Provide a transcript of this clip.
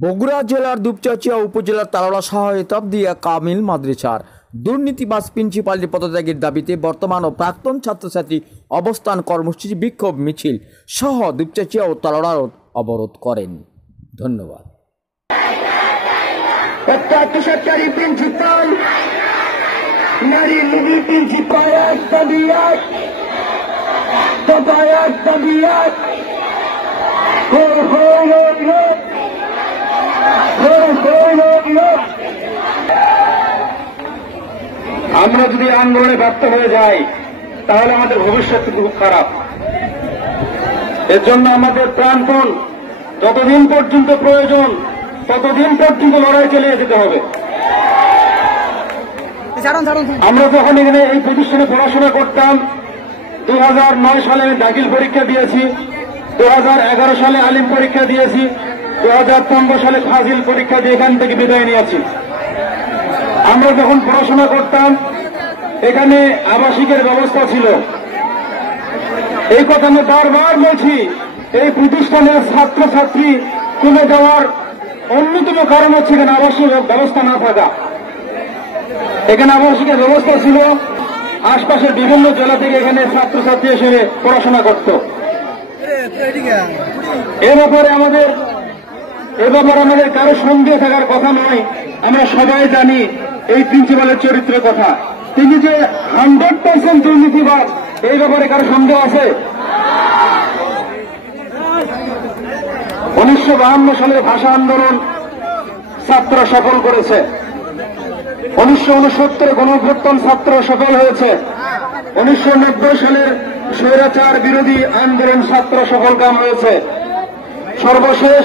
বগুড়া জেলার দুপচাচিয়া উপজেলার তালোড়া শতাব্দীয়া কামিল মাদ্রাসার দুর্নীতিবাজ প্রিন্সিপালের পদত্যাগের দাবিতে বর্তমান ও প্রাক্তন ছাত্রছাত্রী অবস্থান কর্মসূচি বিক্ষোভ মিছিল সহ দুপচাচিয়া ও তালোড়া অবরোধ করেন। ধন্যবাদ। আমরা যদি আন্দোলনে ব্যর্থ হয়ে যাই তাহলে আমাদের ভবিষ্যৎ খুব খারাপ। এর জন্য আমাদের প্রাণপণ যতদিন পর্যন্ত প্রয়োজন ততদিন পর্যন্ত লড়াই চালিয়ে যেতে হবে। আমরা যখন এখানে এই প্রতিষ্ঠানে পড়াশোনা করতাম 2009 সালে আমি দাখিল পরীক্ষা দিয়েছি, 2011 সালে আলিম পরীক্ষা দিয়েছি, 2015 সালে ফাজিল পরীক্ষা দিয়ে এখান থেকে বিদায় নিয়েছি। আমরা যখন পড়াশোনা করতাম এখানে আবাসিকের ব্যবস্থা ছিল। এই কথা আমি বারবার বলছি, এই প্রতিষ্ঠানের ছাত্রছাত্রী কমে যাওয়ার অন্যতম কারণ হচ্ছে এখানে আবাসিক ব্যবস্থা না থাকা। এখানে আবাসিকের ব্যবস্থা ছিল, আশপাশের বিভিন্ন জেলা থেকে এখানে ছাত্রছাত্রী এসে পড়াশোনা করত। এ ব্যাপারে আমাদের কারো সন্দেহ থাকার কথা নয়। আমরা সবাই জানি এই প্রিন্সিপালের চরিত্রের কথা। তিনি যে 100% দুর্নীতিবাজ এই ব্যাপারে কারো সন্দেহ আছে? 1952 সালের ভাষা আন্দোলন ছাত্ররা সফল করেছে, 1969 গণঅভ্যুত্থান ছাত্র সফল হয়েছে, 1990 সালের স্বৈরাচার বিরোধী আন্দোলন ছাত্র সফল কাম হয়েছে। সর্বশেষ